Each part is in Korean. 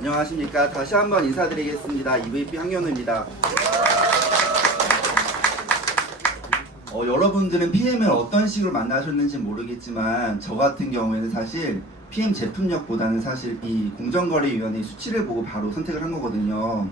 안녕하십니까. 다시 한번 인사드리겠습니다. EVP 황현우입니다. 여러분들은 PM을 어떤 식으로 만나셨는지 모르겠지만 저 같은 경우에는 사실 PM 제품력보다는 사실 이 공정거래위원회 수치를 보고 바로 선택을 한 거거든요.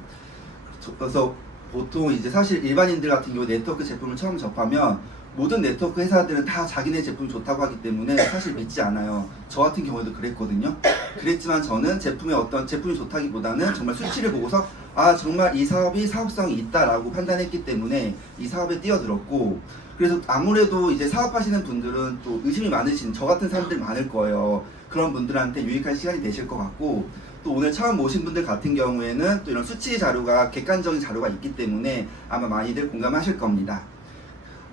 그래서 보통 이제 사실 일반인들 같은 경우 네트워크 제품을 처음 접하면 모든 네트워크 회사들은 다 자기네 제품이 좋다고 하기 때문에 사실 믿지 않아요. 저 같은 경우에도 그랬거든요. 그랬지만 저는 제품의 어떤 제품이 좋다기보다는 정말 수치를 보고서 아 정말 이 사업이 사업성이 있다라고 판단했기 때문에 이 사업에 뛰어들었고, 그래서 아무래도 이제 사업하시는 분들은 또 의심이 많으신 저 같은 사람들이 많을 거예요. 그런 분들한테 유익한 시간이 되실 것 같고, 또 오늘 처음 오신 분들 같은 경우에는 또 이런 수치 자료가 객관적인 자료가 있기 때문에 아마 많이들 공감하실 겁니다.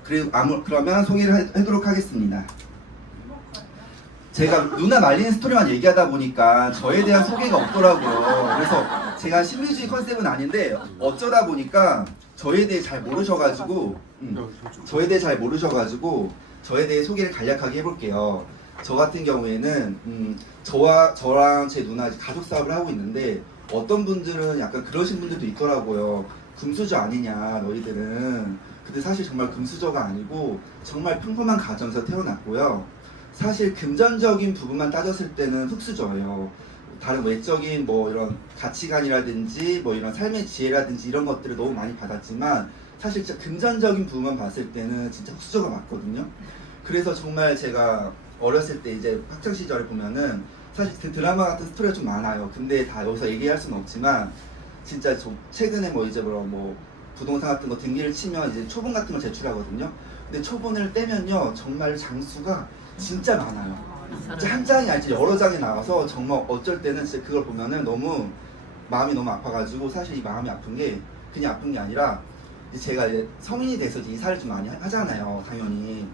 그러면 소개를 하도록 하겠습니다. 제가 누나 말리는 스토리만 얘기하다 보니까 저에 대한 소개가 없더라고요. 그래서 제가 심리주의 컨셉은 아닌데 어쩌다 보니까 저에 대해 잘 모르셔가지고 저에 대해 소개를 간략하게 해볼게요. 저 같은 경우에는 저랑 제 누나 가족 사업을 하고 있는데 어떤 분들은 약간 그러신 분들도 있더라고요. 금수저 아니냐 너희들은. 근데 사실 정말 금수저가 아니고 정말 평범한 가정에서 태어났고요. 사실 금전적인 부분만 따졌을 때는 흙수저예요. 다른 외적인 뭐 이런 가치관이라든지 뭐 이런 삶의 지혜라든지 이런 것들을 너무 많이 받았지만 사실 진짜 금전적인 부분만 봤을 때는 진짜 흙수저가 맞거든요. 그래서 정말 제가 어렸을 때 이제 학창 시절에 보면은 사실 그 드라마 같은 스토리가 좀 많아요. 근데 다 여기서 얘기할 수는 없지만 진짜 최근에 뭐 이제 뭐 부동산 같은 거 등기를 치면 이제 초본 같은 걸 제출하거든요. 근데 초본을 떼면요 정말 장수가 진짜 많아요. 진짜 한 장이 아니지 여러 장이 나와서 정말 어쩔 때는 진짜 그걸 보면은 너무 마음이 너무 아파가지고, 사실 이 마음이 아픈 게 그냥 아픈 게 아니라 제가 이제 성인이 돼서 이제 이사를 좀 많이 하잖아요. 당연히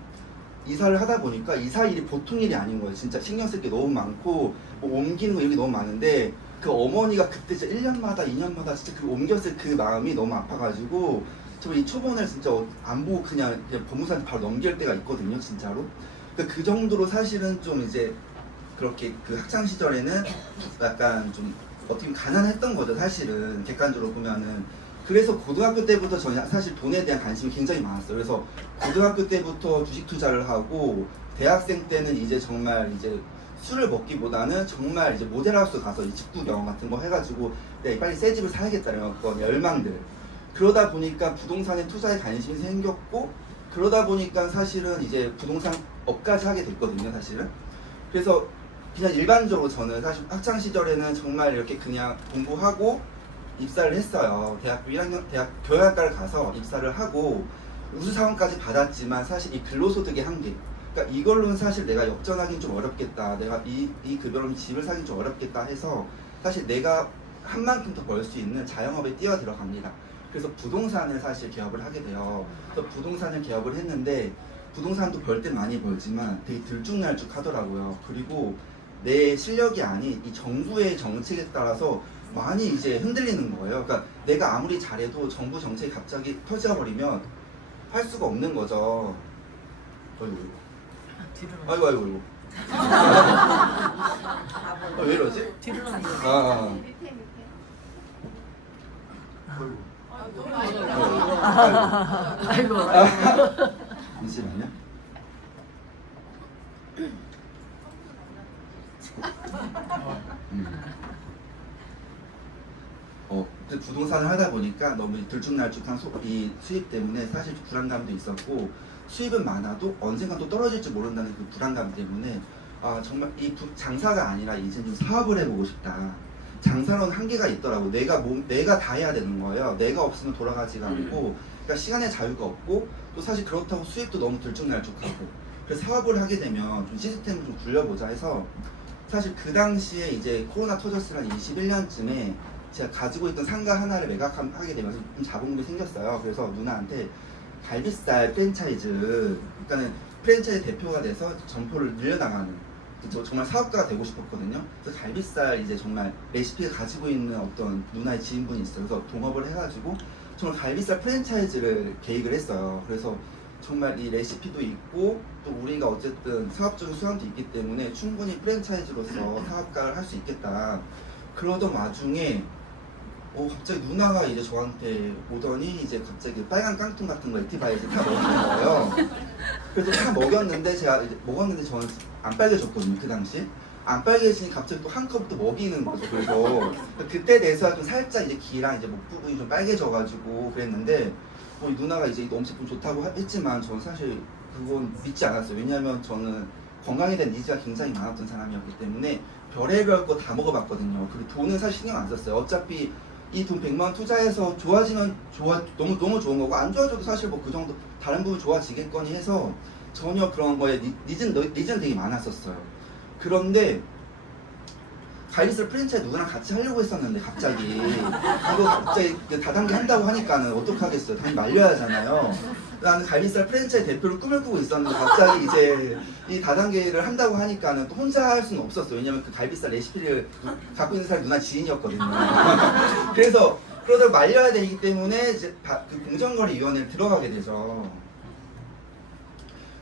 이사를 하다 보니까 이사 일이 보통 일이 아닌 거예요. 진짜 신경 쓸 게 너무 많고 뭐 옮기는 거 이런 게 너무 많은데 그 어머니가 그때 진짜 1년마다 2년마다 진짜 그 옮겼을 그 마음이 너무 아파가지고 저 이 초본을 진짜 안 보고 그냥 법무사한테 바로 넘길 때가 있거든요, 진짜로. 그러니까 그 정도로 사실은 좀 이제 그렇게 그 학창 시절에는 약간 좀 어떻게 보면 가난했던 거죠, 사실은 객관적으로 보면은. 그래서 고등학교 때부터 저는 사실 돈에 대한 관심이 굉장히 많았어요. 그래서 고등학교 때부터 주식 투자를 하고 대학생 때는 이제 정말 이제 술을 먹기보다는 정말 이제 모델하우스 가서 이 직구 경험 같은 거 해가지고 네, 빨리 새 집을 사야겠다는 어떤 열망들. 그러다 보니까 부동산에 투자에 관심이 생겼고, 그러다 보니까 사실은 이제 부동산 업까지 하게 됐거든요, 사실은. 그래서 그냥 일반적으로 저는 사실 학창 시절에는 정말 이렇게 그냥 공부하고 입사를 했어요. 대학교 1학년 대학 교양학과를 가서 입사를 하고 우수사원까지 받았지만 사실 이 근로소득의 한계, 그러니까 이걸로는 사실 내가 역전하기는 좀 어렵겠다, 내가 이 급여로 집을 사긴 좀 어렵겠다 해서 사실 내가 한 만큼 더 벌 수 있는 자영업에 뛰어 들어갑니다. 그래서 부동산을 사실 개업을 하게 돼요. 그래서 부동산을 개업을 했는데 부동산도 벌 때 많이 벌지만 되게 들쭉날쭉 하더라고요. 그리고 내 실력이 아닌 이 정부의 정책에 따라서 많이 이제 흔들리는 거예요. 그러니까 내가 아무리 잘해도 정부 정책이 갑자기 터져버리면 할 수가 없는 거죠. 아이고. 왜 이러지? 아이고. 잠시만요. 부동산을 하다 보니까 너무 들쭉날쭉한 이 수입 때문에 사실 불안감도 있었고, 수입은 많아도 언젠가 또 떨어질지 모른다는 그 불안감 때문에 정말 이 장사가 아니라 이제 좀 사업을 해보고 싶다. 장사로는 한계가 있더라고. 내가 다 해야 되는 거예요. 내가 없으면 돌아가지가 않고, 그러니까 시간의 자유가 없고, 또 사실 그렇다고 수입도 너무 들쭉날쭉하고. 그래서 사업을 하게 되면 좀 시스템을 좀 굴려보자 해서, 사실 그 당시에 이제 코로나 터졌을 한 21년쯤에 제가 가지고 있던 상가 하나를 매각하게 되면서 좀 자본금이 생겼어요. 그래서 누나한테 갈비살 프랜차이즈, 그러니까는 프랜차이즈 대표가 돼서 점포를 늘려나가는, 저 정말 사업가가 되고 싶었거든요. 그래서 갈비살 이제 정말 레시피를 가지고 있는 어떤 누나의 지인분이 있어요. 그래서 동업을 해가지고 정말 갈비살 프랜차이즈를 계획을 했어요. 그래서 정말 이 레시피도 있고 또 우리가 어쨌든 사업적인 수완도 있기 때문에 충분히 프랜차이즈로서 사업가를 할 수 있겠다. 그러던 와중에 갑자기 누나가 이제 저한테 오더니 이제 갑자기 빨간 깡통 같은 거 액티바이즈 다 먹는 거예요. 그래서 다 먹였는데 제가 이제 먹었는데 저는 안 빨개졌거든요. 그 당시 안 빨개지니 갑자기 또 한 컵 또 먹이는 거죠. 그래서 그때 돼서 좀 살짝 이제 귀랑 이제 목 부분이 좀 빨개져가지고 그랬는데 이 누나가 이제 너무 제품 좋다고 했지만 저는 사실 그건 믿지 않았어요. 왜냐하면 저는 건강에 대한 니즈가 굉장히 많았던 사람이었기 때문에 별의별 거 다 먹어봤거든요. 그리고 돈은 사실 신경 안 썼어요. 어차피 이 돈 100만 원 투자해서 좋아지면 너무 좋은 거고 안 좋아져도 사실 뭐 그 정도 다른 부분 좋아지겠거니 해서 전혀 그런 거에 니즈는 되게 많았었어요. 그런데 갈비살 프랜차이즈 누구랑 같이 하려고 했었는데 갑자기 이거 갑자기 그 다단계 한다고 하니까는 어떡하겠어요. 당연히 말려야 하잖아요. 나는 갈비살 프랜차이즈 대표를 꿈을 꾸고 있었는데 갑자기 이제 이 다단계를 한다고 하니까는 또 혼자 할 수는 없었어요. 왜냐면 그 갈비살 레시피를 갖고 있는 사람이 누나 지인이었거든요. 그래서 그러다 말려야 되기 때문에 이제 그 공정거래위원회에 들어가게 되죠.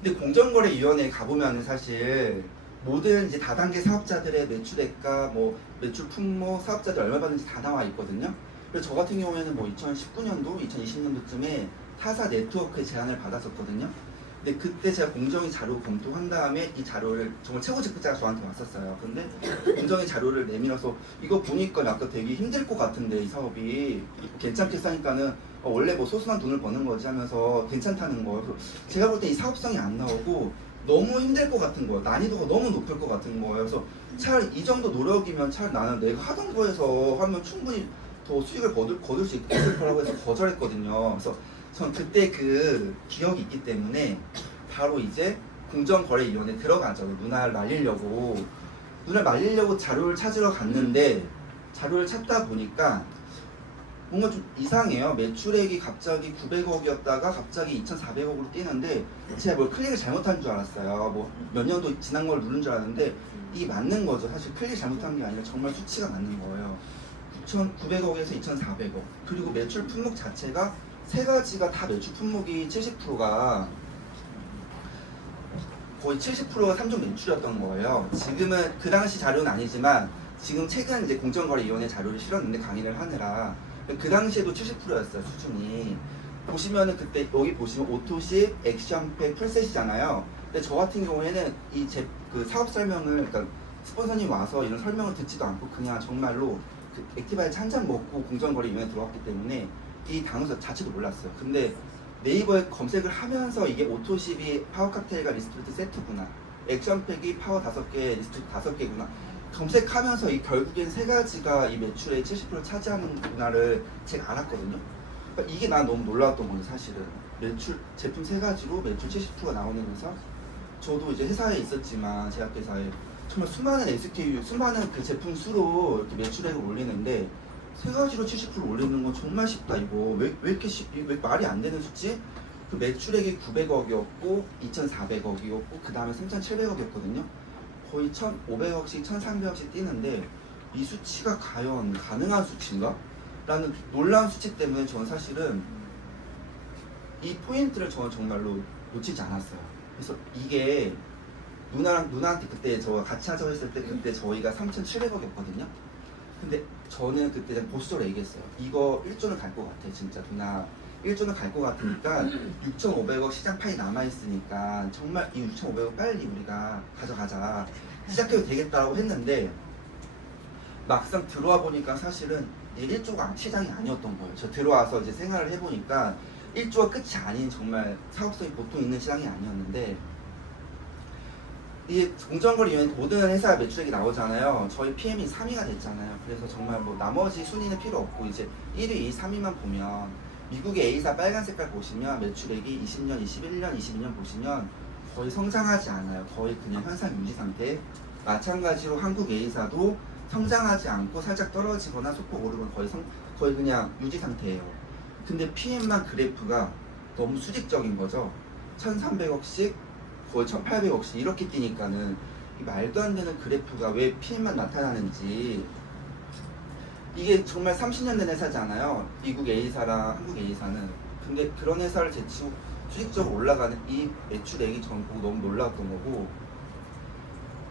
근데 공정거래위원회에 가보면은 사실 모든 이제 다단계 사업자들의 매출액과 뭐 매출 품목, 사업자들 얼마 받는지 다 나와 있거든요. 그래서 저 같은 경우에는 뭐 2019년도, 2020년도쯤에 타사 네트워크에 제안을 받았었거든요. 근데 그때 제가 공정위 자료 검토한 다음에 이 자료를 정말 최고 직급자가 저한테 왔었어요. 근데 공정위 자료를 내밀어서 이거 보니까 약간 되게 힘들 것 같은데 이 사업이 괜찮겠어 하니까는 원래 뭐 소소한 돈을 버는 거지 하면서 괜찮다는 거예요. 그래서 제가 볼 때 이 사업성이 안 나오고 너무 힘들 것 같은 거예요. 난이도가 너무 높을 것 같은 거예요. 그래서 차라리 이 정도 노력이면 차라리 나는 내가 하던 거에서 하면 충분히 더 수익을 거둘 수 있을 거라고 해서 거절했거든요. 그래서 전 그때 그 기억이 있기 때문에 바로 이제 공정거래위원회에 들어가죠. 누나를 말리려고 자료를 찾으러 갔는데 자료를 찾다 보니까 뭔가 좀 이상해요. 매출액이 갑자기 900억이었다가 갑자기 2,400억으로 뛰는데 제가 뭘 클릭을 잘못한 줄 알았어요. 뭐 몇 년도 지난 걸 누른 줄 알았는데 이게 맞는 거죠. 사실 클릭 잘못한 게 아니라 정말 수치가 맞는 거예요. 9,900억에서 2,400억. 그리고 매출 품목 자체가 세 가지가 다 매출 품목이 70%가 거의 70%가 3종 매출이었던 거예요. 지금은 그 당시 자료는 아니지만 지금 최근 이제 공정거래위원회 자료를 실었는데 강의를 하느라 그 당시에도 70%였어요 수준이. 보시면은 그때 여기 보시면 오토십, 액션팩, 풀셋이잖아요. 근데 저 같은 경우에는 그 사업 설명을 그러니까 스폰서님 와서 이런 설명을 듣지도 않고 그냥 정말로 그 액티바이즈 한 잔 먹고 공정거래위원회 들어왔기 때문에 이 단어 자체도 몰랐어요. 근데 네이버에 검색을 하면서 이게 오토십이 파워 칵테일과 리스트리트 세트구나, 액션팩이 파워 5개, 리스트리트 5개구나 검색하면서 이 결국엔 세 가지가 이 매출의 70%를 차지하는구나를 제가 알았거든요. 그러니까 이게 난 너무 놀라웠던 거예요. 사실은 매출 제품 세 가지로 매출 70%가 나오는 회사. 저도 이제 회사에 있었지만 제약회사에 정말 수많은 SKU, 수많은 그 제품 수로 이렇게 매출액을 올리는데 세 가지로 70% 올리는 건 정말 쉽다. 이거 왜 이렇게 왜 말이 안 되는 수치? 그 매출액이 900억이었고 2,400억이었고 그 다음에 3,700억이었거든요. 거의 1,500억씩 1,300억씩 뛰는데 이 수치가 과연 가능한 수치인가? 라는 놀라운 수치 때문에 저는 사실은 이 포인트를 저는 정말로 놓치지 않았어요. 그래서 이게 누나한테 그때 저가 같이 하자고 했을 때 그때 저희가 3,700억이었거든요. 근데 저는 그때 그냥 보수적으로 얘기했어요. 이거 1조는 갈 것 같아. 진짜 누나 1조는 갈 것 같으니까 6,500억 시장 파이 남아있으니까 정말 이 6,500억 빨리 우리가 가져가자, 시작해도 되겠다라고 했는데 막상 들어와 보니까 사실은 1조가 시장이 아니었던 거예요. 저 들어와서 이제 생활을 해보니까 1조가 끝이 아닌 정말 사업성이 보통 있는 시장이 아니었는데 이 공정거래위원회 모든 회사 매출액이 나오잖아요. 저희 PM이 3위가 됐잖아요. 그래서 정말 뭐 나머지 순위는 필요 없고 이제 1위, 2위, 3위만 보면 미국의 A사 빨간 색깔 보시면 매출액이 20년, 21년, 22년 보시면 거의 성장하지 않아요. 거의 그냥 현상 유지 상태. 마찬가지로 한국 A사도 성장하지 않고 살짝 떨어지거나 소폭 오르면 거의 그냥 유지 상태예요. 근데 PM만 그래프가 너무 수직적인 거죠. 1,300억씩 거의 1,800억씩 이렇게 뛰니까는 이 말도 안 되는 그래프가 왜 PM만 나타나는지. 이게 정말 30년 된 회사잖아요. 미국 A사랑 한국 A사는. 근데 그런 회사를 제치고 수직적으로 올라가는 이 매출액이 저는 보고 너무 놀라웠던 거고,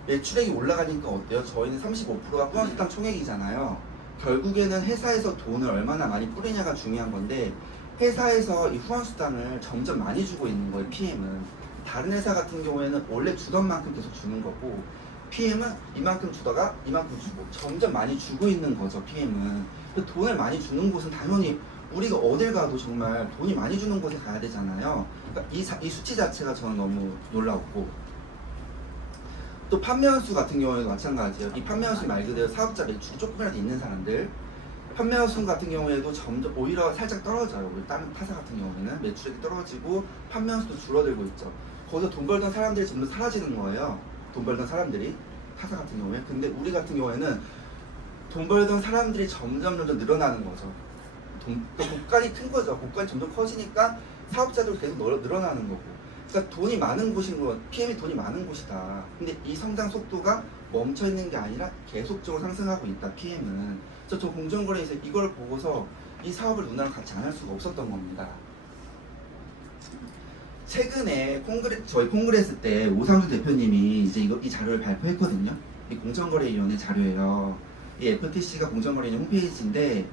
매출액이 올라가니까 어때요? 저희는 35%가 후원수당 총액이잖아요. 결국에는 회사에서 돈을 얼마나 많이 뿌리냐가 중요한 건데 회사에서 이 후원수당을 점점 많이 주고 있는 거예요. PM은 다른 회사 같은 경우에는 원래 주던 만큼 계속 주는 거고 PM은 이만큼 주다가 이만큼 주고 점점 많이 주고 있는 거죠. PM은 돈을 많이 주는 곳은 당연히 우리가 어딜 가도 정말 돈이 많이 주는 곳에 가야 되잖아요. 그러니까 이 수치 자체가 저는 너무 놀라웠고 또 판매원 수 같은 경우에도 마찬가지예요. 이 판매원 수 말 그대로 사업자 매출이 조금이라도 있는 사람들 판매원 수 같은 경우에도 점점 오히려 살짝 떨어져요. 우리 다른 타사 같은 경우에는 매출액이 떨어지고 판매원 수도 줄어들고 있죠. 거기서 돈 벌던 사람들이 점점 사라지는 거예요. 돈 벌던 사람들이 타사 같은 경우에. 근데 우리 같은 경우에는 돈 벌던 사람들이 점점 늘어나는 거죠. 그러니까 곳간이 큰 거죠. 곳간이 점점 커지니까 사업자도 계속 늘어나는 거고. 그러니까 돈이 많은 곳인 거, PM이 돈이 많은 곳이다. 근데 이 성장 속도가 멈춰 있는 게 아니라 계속적으로 상승하고 있다. PM은. 그래서 저 공정거래에서 이걸 보고서 이 사업을 누나랑 같이 안 할 수가 없었던 겁니다. 최근에 저희 콩그레스 때 오상준 대표님이 이제 이 자료를 발표했거든요. 이 공정거래위원회 자료예요. 이 FTC가 공정거래위원회 홈페이지인데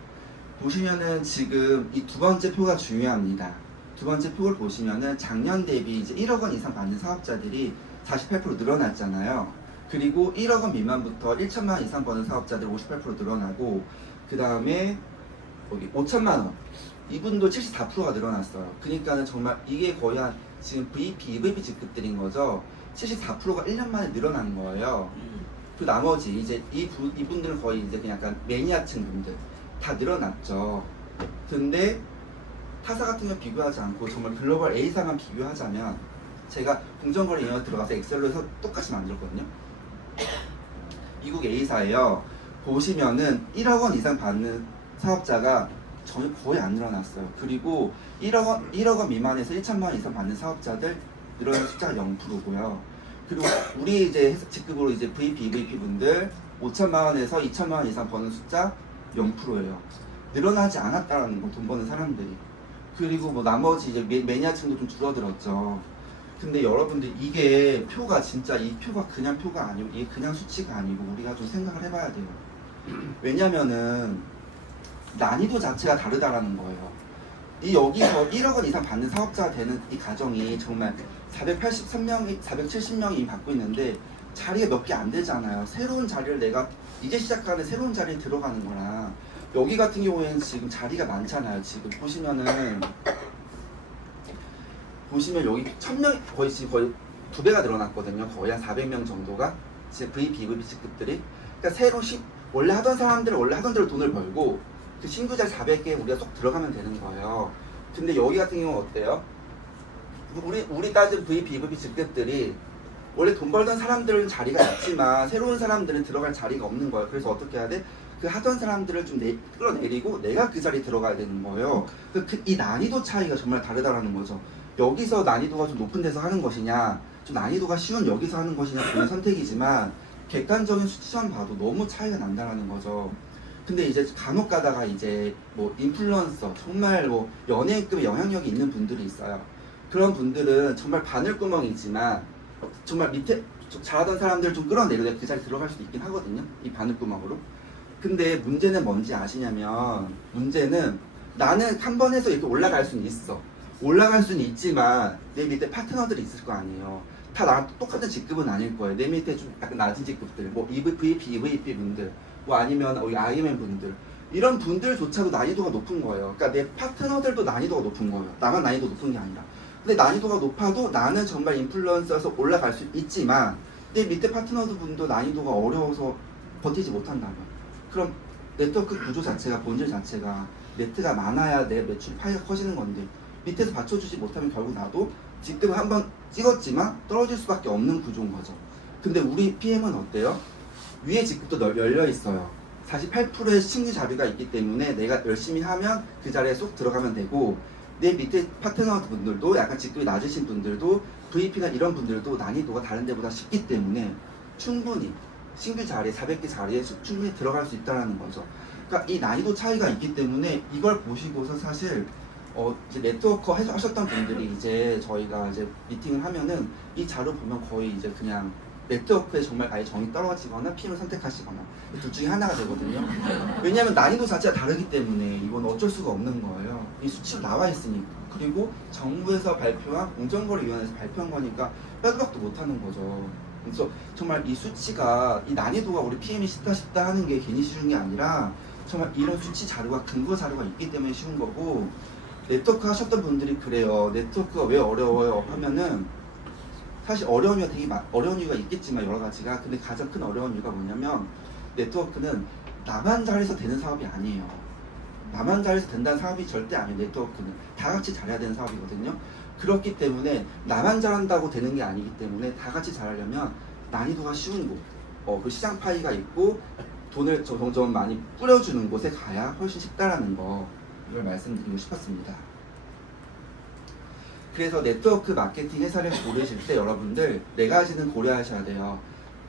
보시면은 지금 이 두 번째 표가 중요합니다. 두 번째 표를 보시면은 작년 대비 이제 1억 원 이상 받는 사업자들이 48% 늘어났잖아요. 그리고 1억 원 미만부터 1천만 원 이상 버는 사업자들 58% 늘어나고 그 다음에 거기 5천만 원 이분도 74%가 늘어났어요. 그러니까는 정말 이게 거의 한 지금 VP, EVP 직급들인 거죠. 74%가 1년 만에 늘어난 거예요. 그 나머지 이제 이분들은 거의 이제 그냥 약간 매니아층 분들 다 늘어났죠. 근데 타사 같은 건 비교하지 않고 정말 글로벌 A사만 비교하자면 제가 공정거래위원회 들어가서 엑셀로 해서 똑같이 만들었거든요. 미국 A사예요. 보시면은 1억 원 이상 받는 사업자가 전혀 거의 안 늘어났어요. 그리고 1억 원 미만에서 1천만 원 이상 받는 사업자들 늘어난 숫자가 0%고요. 그리고 우리 이제 직급으로 이제 VP, EVP 분들 5천만 원에서 2천만 원 이상 버는 숫자 0%예요. 늘어나지 않았다라는 거, 돈 버는 사람들이. 그리고 뭐 나머지 이제 매니아층도 좀 줄어들었죠. 근데 여러분들 이게 표가 진짜 이 표가 그냥 표가 아니고 이게 그냥 수치가 아니고 우리가 좀 생각을 해봐야 돼요. 왜냐면은 난이도 자체가 다르다라는 거예요. 이 여기서 1억 원 이상 받는 사업자가 되는 이 가정이 정말 483명이 470명이 받고 있는데 자리가 몇 개 안 되잖아요. 새로운 자리를 내가 이제 시작하는 새로운 자리에 들어가는 거랑 여기 같은 경우에는 지금 자리가 많잖아요. 지금 보시면 여기 1000명 거의 지금 거의 2배가 늘어났거든요. 거의 한 400명 정도가 지금 VP, EVP 직급들이. 그러니까 새로 원래 하던 사람들은 원래 하던 대로 돈을 벌고 그 신규 자리 400개에 우리가 쏙 들어가면 되는 거예요. 근데 여기 같은 경우는 어때요? 우리 따진 VP, EVP 직급들이 원래 돈 벌던 사람들은 자리가 있지만 새로운 사람들은 들어갈 자리가 없는 거예요. 그래서 어떻게 해야 돼? 그 하던 사람들을 좀 끌어내리고 내가 그 자리에 들어가야 되는 거예요. 이 난이도 차이가 정말 다르다라는 거죠. 여기서 난이도가 좀 높은 데서 하는 것이냐, 좀 난이도가 쉬운 여기서 하는 것이냐 본인 선택이지만 객관적인 수치만 봐도 너무 차이가 난다라는 거죠. 근데 이제 간혹 가다가 이제 뭐 인플루언서, 정말 뭐 연예인급의 영향력이 있는 분들이 있어요. 그런 분들은 정말 바늘구멍이지만 정말 밑에 잘하던 사람들을 좀 끌어내려 그 자리에 들어갈 수도 있긴 하거든요. 이 바늘구멍으로. 근데 문제는 뭔지 아시냐면 문제는 나는 한 번 해서 이렇게 올라갈 수는 있어. 올라갈 수는 있지만 내 밑에 파트너들이 있을 거 아니에요. 다 나랑 똑같은 직급은 아닐 거예요. 내 밑에 좀 약간 낮은 직급들, 뭐 VP, EVP 분들, 뭐 아니면 우리 IMM 분들 이런 분들조차도 난이도가 높은 거예요. 그러니까 내 파트너들도 난이도가 높은 거예요. 나만 난이도 높은 게 아니라. 근데 난이도가 높아도 나는 정말 인플루언서여서 올라갈 수 있지만 내 밑에 파트너들 분도 난이도가 어려워서 버티지 못한다면 그럼 네트워크 구조 자체가 본질 자체가 네트가 많아야 내 매출 파이가 커지는 건데 밑에서 받쳐주지 못하면 결국 나도 직급을 한번 찍었지만 떨어질 수밖에 없는 구조인 거죠. 근데 우리 PM은 어때요? 위에 직급도 열려 있어요. 48%의 신규 자리가 있기 때문에 내가 열심히 하면 그 자리에 쏙 들어가면 되고 내 밑에 파트너 분들도 약간 직급이 낮으신 분들도 VP나 이런 분들도 난이도가 다른 데보다 쉽기 때문에 충분히 신규 자리에 400개 자리에 충분히 들어갈 수 있다는 거죠. 그러니까 이 난이도 차이가 있기 때문에 이걸 보시고서 사실 이제 네트워커 하셨던 분들이 이제 저희가 이제 미팅을 하면은 이 자료 보면 거의 이제 그냥 네트워크에 정말 아예 정이 떨어지거나 PM을 선택하시거나 둘 중에 하나가 되거든요. 왜냐하면 난이도 자체가 다르기 때문에 이건 어쩔 수가 없는 거예요. 이 수치로 나와 있으니까. 그리고 정부에서 발표한 공정거래위원회에서 발표한 거니까 빼도 박도 못하는 거죠. 그래서 정말 이 수치가, 이 난이도가 우리 PM이 쉽다 하는 게 괜히 쉬운 게 아니라 정말 이런 수치 자료가, 근거 자료가 있기 때문에 쉬운 거고, 네트워크 하셨던 분들이 그래요. 네트워크가 왜 어려워요 하면은, 사실 어려운 이유가 어려운 이유가 있겠지만 여러 가지가, 근데 가장 큰 어려운 이유가 뭐냐면, 네트워크는 나만 잘해서 되는 사업이 아니에요. 나만 잘해서 된다는 사업이 절대 아니에요. 네트워크는 다 같이 잘해야 되는 사업이거든요. 그렇기 때문에 나만 잘한다고 되는 게 아니기 때문에 다 같이 잘하려면 난이도가 쉬운 곳, 그 시장 파이가 있고 돈을 점점 많이 뿌려주는 곳에 가야 훨씬 쉽다라는 거를 말씀드리고 싶었습니다. 그래서 네트워크 마케팅 회사를 고르실 때 여러분들 4가지는 고려하셔야 돼요.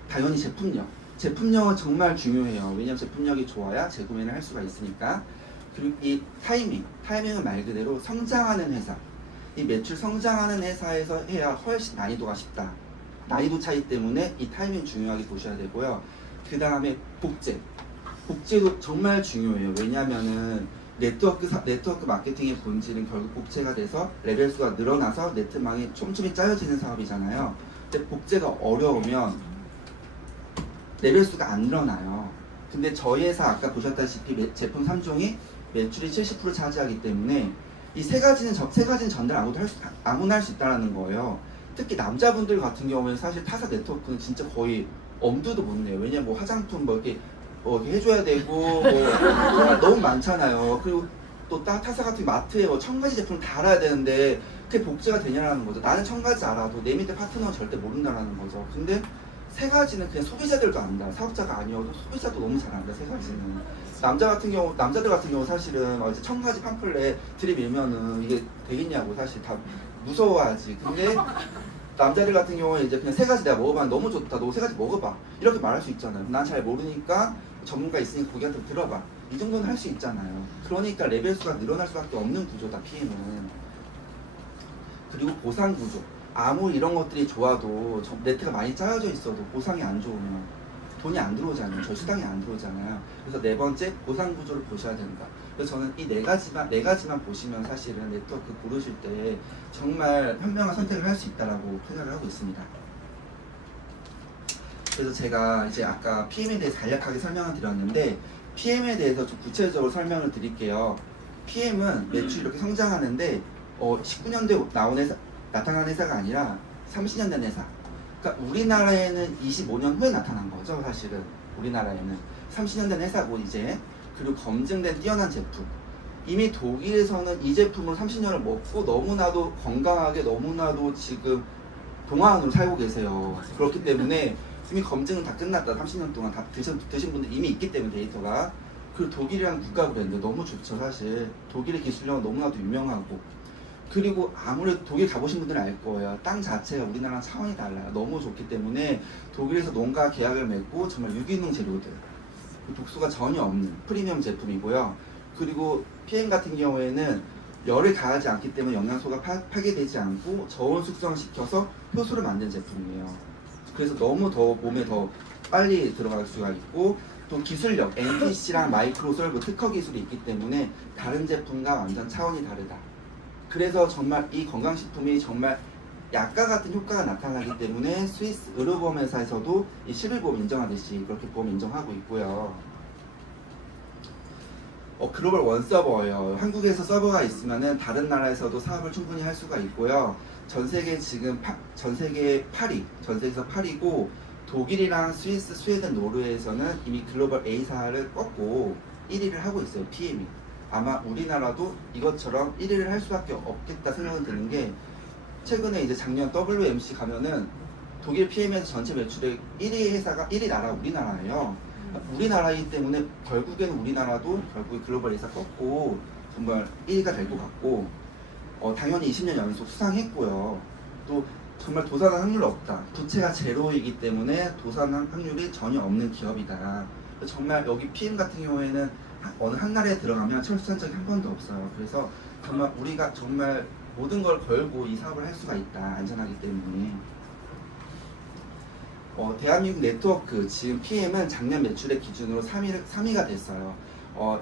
당연히 제품력. 제품력은 정말 중요해요. 왜냐하면 제품력이 좋아야 재구매를 할 수가 있으니까. 그리고 이 타이밍은 말 그대로 성장하는 회사. 이 매출 성장하는 회사에서 해야 훨씬 난이도가 쉽다. 난이도 차이 때문에 이 타이밍 중요하게 보셔야 되고요. 그 다음에 복제도 정말 중요해요. 왜냐하면은 네트워크 마케팅의 본질은 결국 복제가 돼서 레벨 수가 늘어나서 네트망이 촘촘히 짜여지는 사업이잖아요. 근데 복제가 어려우면 레벨 수가 안 늘어나요. 근데 저희 회사 아까 보셨다시피 제품 3종이 매출이 70% 차지하기 때문에 이 세 가지는 전달 아무나 할 수 있다는 거예요. 특히 남자분들 같은 경우는 사실 타사 네트워크는 진짜 거의 엄두도 못 내요. 왜냐면 뭐 화장품 이렇게 해줘야 되고 정말 너무 많잖아요. 그리고 또 타사 같은 마트에 1000가지 제품을 다 알아야 되는데 그게 복제가 되냐라는 거죠. 나는 1000가지 알아도 내 밑에 파트너는 절대 모른다라는 거죠. 근데 3가지는 그냥 소비자들도 안다. 사업자가 아니어도 소비자도 너무 잘 안다. 3가지는. 남자들 같은 경우 사실은 이제 1000가지 팜플렛 들이밀면은 이게 되겠냐고 사실 다 무서워하지. 근데 남자들 같은 경우는 이제 그냥 3가지 내가 먹어봤는데 너무 좋다. 너 3가지 먹어봐. 이렇게 말할 수 있잖아요. 난 잘 모르니까 전문가 있으니까 거기한테 들어봐. 이 정도는 할 수 있잖아요. 그러니까 레벨 수가 늘어날 수밖에 없는 구조다, PM은. 그리고 보상 구조. 아무리 이런 것들이 좋아도 네트가 많이 짜여져 있어도 보상이 안 좋으면 돈이 안 들어오잖아요. 저 수당이 안 들어오잖아요. 그래서 4번째 보상 구조를 보셔야 된다. 그래서 저는 이 4가지만 보시면 사실은 네트워크 고르실 때 정말 현명한 선택을 할 수 있다라고 생각을 하고 있습니다. 그래서 제가 이제 아까 PM에 대해서 간략하게 설명을 드렸는데, PM에 대해서 좀 구체적으로 설명을 드릴게요. PM은 매출이 이렇게 성장하는데 19년도에 나타난 회사가 아니라 30년 된 회사. 그러니까 우리나라에는 25년 후에 나타난 거죠. 사실은 우리나라에는 30년 된 회사고 이제. 그리고 검증된 뛰어난 제품. 이미 독일에서는 이 제품을 30년을 먹고 너무나도 건강하게, 너무나도 지금 동안으로 살고 계세요. 그렇기 때문에 이미 검증은 다 끝났다. 30년 동안 다 드신 분들 이미 있기 때문에 데이터가. 그리고 독일이라는 국가 브랜드 너무 좋죠. 사실 독일의 기술력은 너무나도 유명하고, 그리고 아무래도 독일 가보신 분들은 알 거예요. 땅 자체가 우리나라랑 차원이 달라요. 너무 좋기 때문에 독일에서 농가 계약을 맺고 정말 유기농 재료들, 독소가 전혀 없는 프리미엄 제품이고요. 그리고 PM 같은 경우에는 열을 가하지 않기 때문에 영양소가 파괴되지 않고 저온 숙성시켜서 효소를 만든 제품이에요. 그래서 너무 더 몸에 더 빨리 들어갈 수가 있고, 또 기술력, NTC랑 마이크로솔브 특허 기술이 있기 때문에 다른 제품과 완전 차원이 다르다. 그래서 정말 이 건강식품이 정말 약과 같은 효과가 나타나기 때문에 스위스 의료보험 회사에서도 이 11보험 인정하듯이 그렇게 보험 인정하고 있고요. 글로벌 원 서버예요. 한국에서 서버가 있으면은 다른 나라에서도 사업을 충분히 할 수가 있고요. 전 세계 지금 전 세계에서 8위고, 독일이랑 스위스, 스웨덴, 노르웨이에서는 이미 글로벌 A사를 꺾고 1위를 하고 있어요. PM이. 아마 우리나라도 이것처럼 1위를 할 수밖에 없겠다 생각은 드는 게, 최근에 이제 작년 WMC 가면은 독일 PM에서 전체 매출의 1위 회사가 1위 나라 우리나라예요. 우리나라이기 때문에 결국에는 우리나라도 결국에 글로벌 회사 꺾고 정말 1위가 될 것 같고, 당연히 20년 연속 수상했고요. 또 정말 도산한 확률 없다. 부채가 제로이기 때문에 도산한 확률이 전혀 없는 기업이다. 정말 여기 PM 같은 경우에는 어느 한 나라에 들어가면 철수한 적이 한 번도 없어요. 그래서 정말 우리가 정말 모든 걸 걸고 이 사업을 할 수가 있다. 안전하기 때문에. 대한민국 네트워크 지금 PM은 작년 매출액 기준으로 3위가 됐어요.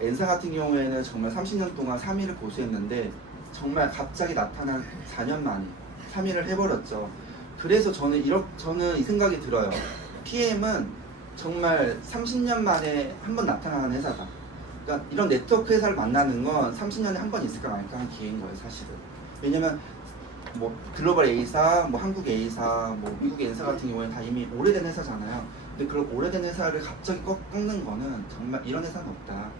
N사 같은 경우에는 정말 30년 동안 3위를 고수했는데 정말 갑자기 나타난 4년 만에 3위를 해버렸죠. 그래서 저는 이 생각이 들어요. PM은 정말 30년 만에 한 번 나타나는 회사다. 그러니까 이런 네트워크 회사를 만나는 건 30년에 한 번 있을까 말까 한 기회인 거예요, 사실은. 왜냐면 뭐 글로벌 A사, 뭐 한국 A사, 뭐 미국 N사 같은 경우에는 다 이미 오래된 회사잖아요. 근데 그런 오래된 회사를 갑자기 꺾는 거는 정말 이런 회사는 없다.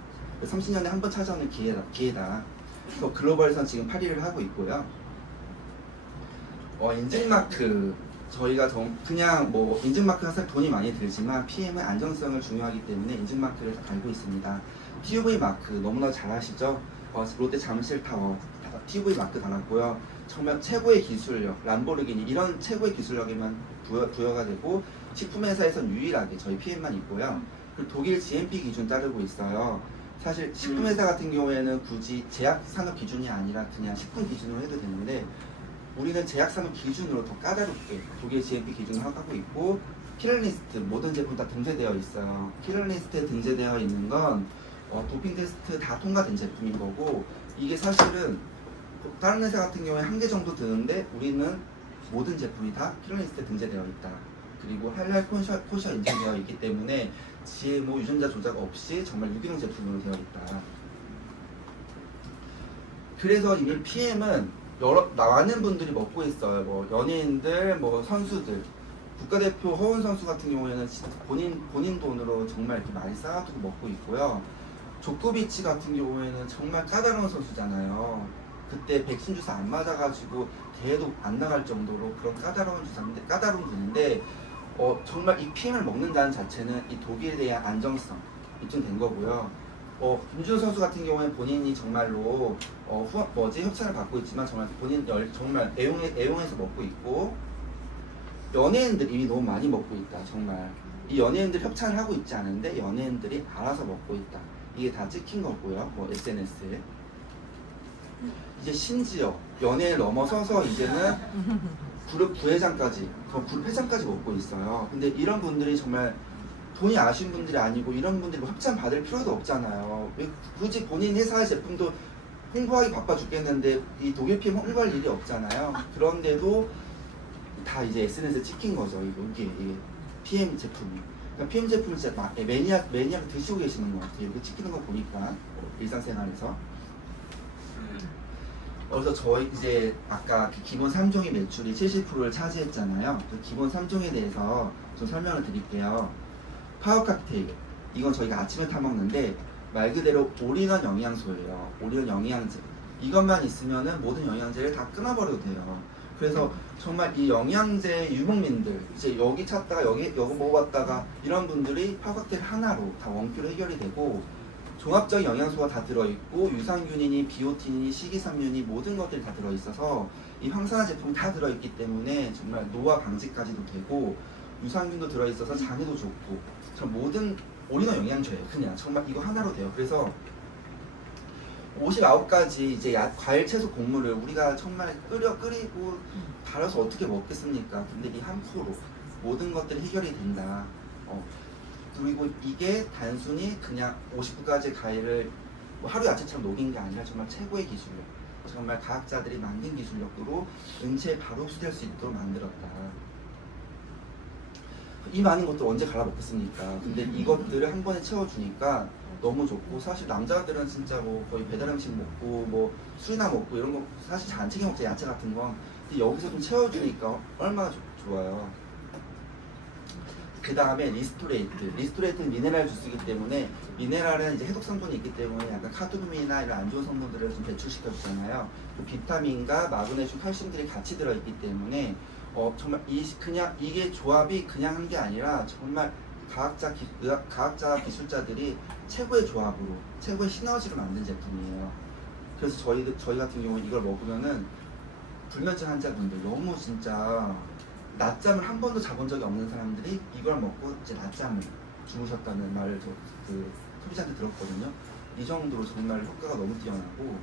30년에 한 번 찾아오는 기회다. 그래서 글로벌에서는 지금 8위를 하고 있고요. 인증마크 저희가 그냥 뭐 인증마크가 사실 돈이 많이 들지만 PM은 안정성을 중요하기 때문에 인증마크를 달고 있습니다. TUV 마크 너무나 잘 아시죠? 롯데 잠실타워 TUV 마크 달았고요. 정말 최고의 기술력, 람보르기니 이런 최고의 기술력에만 부여가 되고 식품회사에선 유일하게 저희 PM만 있고요. 그리고 독일 GMP 기준 따르고 있어요. 사실 식품회사 같은 경우에는 굳이 제약산업 기준이 아니라 그냥 식품 기준으로 해도 되는데 우리는 제약산업 기준으로 더 까다롭게 독일 GMP 기준을 하고 있고 키럴리스트 모든 제품 다 등재되어 있어요. 키럴리스트에 등재되어 있는 건 도핑 테스트 다 통과된 제품인 거고 이게 사실은 다른 회사 같은 경우에 한 개 정도 드는데 우리는 모든 제품이 다 키럴리스트에 등재되어 있다. 그리고 할랄 코셔 인증되어 있기 때문에 GMO 유전자 조작 없이 정말 유기농 제품으로 되어 있다. 그래서 이미 PM은 많은 분들이 먹고 있어요. 뭐 연예인들, 뭐 선수들, 국가대표 허훈 선수 같은 경우에는 본인 돈으로 정말 이렇게 많이 쌓아두고 먹고 있고요. 조코비치 같은 경우에는 정말 까다로운 선수잖아요. 그때 백신 주사 안 맞아가지고 대회도 안 나갈 정도로 그런 까다로운 분인데 정말 이 PM을 먹는다는 자체는 이 독일에 대한 안정성 입증된 거고요. 김준호 선수 같은 경우에는 본인이 정말로 협찬을 받고 있지만 정말 정말 애용해서 먹고 있고 연예인들이 이미 너무 많이 먹고 있다. 정말 이 연예인들 협찬을 하고 있지 않은데 연예인들이 알아서 먹고 있다. 이게 다 찍힌 거고요. 뭐 SNS에 이제 심지어 연예인을 넘어서서 이제는 그룹 부회장까지, 그룹 회장까지 먹고 있어요. 근데 이런 분들이 정말 돈이 아쉬운 분들이 아니고 이런 분들이 뭐 협찬 받을 필요도 없잖아요. 왜 굳이 본인 회사의 제품도 홍보하기 바빠 죽겠는데 이 독일 PM 홍보할 일이 없잖아요. 그런데도 다 이제 SNS에 찍힌 거죠. 이게 PM 제품이. 그러니까 PM 제품을 진짜 매니악 드시고 계시는 것 같아요. 이렇게 찍히는 거 보니까 일상생활에서. 그래서 저희 이제 아까 기본 3종의 매출이 70%를 차지했잖아요. 그 기본 3종에 대해서 좀 설명을 드릴게요. 파워 칵테일, 이건 저희가 아침에 타먹는데 말 그대로 올인원 영양소예요. 올인원 영양제. 이것만 있으면은 모든 영양제를 다 끊어버려도 돼요. 그래서 정말 이 영양제 유목민들, 이제 여기 찾다가 여기 먹어봤다가 이런 분들이 파워 칵테일 하나로 다 원큐로 해결이 되고 종합적인 영양소가 다 들어있고 유산균이니 비오틴이니 식이섬유니 모든 것들이 다 들어있어서 이 황산화 제품이 다 들어있기 때문에 정말 노화 방지까지도 되고 유산균도 들어있어서 장에도 좋고 정말 모든 올인원 영양제예요. 그냥 정말 이거 하나로 돼요. 그래서 59가지 이제 과일, 채소, 곡물을 우리가 정말 끓이고 달아서 어떻게 먹겠습니까? 근데 이 한 포로 모든 것들이 해결이 된다. 그리고 이게 단순히 그냥 59가지 과일을 뭐 하루 야채처럼 녹인 게 아니라 정말 최고의 기술력, 정말 과학자들이 만든 기술력으로 은채에 바로 흡수될 수 있도록 만들었다. 이 많은 것들 언제 갈아 먹겠습니까? 근데 이것들을 한 번에 채워주니까 너무 좋고, 사실 남자들은 진짜 뭐 거의 배달 음식 먹고 뭐 술이나 먹고 이런 거 사실 잘 안 챙겨 먹죠, 야채 같은 건. 근데 여기서 좀 채워주니까 얼마나 좋아요. 그 다음에 리스토레이트는 미네랄 주스이기 때문에, 미네랄은 이제 해독 성분이 있기 때문에 약간 카드뮴이나 이런 안 좋은 성분들을 좀 배출시켜 주잖아요. 그 비타민과 마그네슘, 칼슘들이 같이 들어있기 때문에 정말 이게 조합이 그냥 한 게 아니라 정말 과학자 기술자들이 최고의 조합으로, 최고의 시너지로 만든 제품이에요. 그래서 저희 같은 경우 이걸 먹으면은 불면증 환자분들 너무 진짜 낮잠을 한 번도 자본 적이 없는 사람들이 이걸 먹고 이제 낮잠을 주무셨다는 말을 그 소비자한테 들었거든요. 이 정도로 정말 효과가 너무 뛰어나고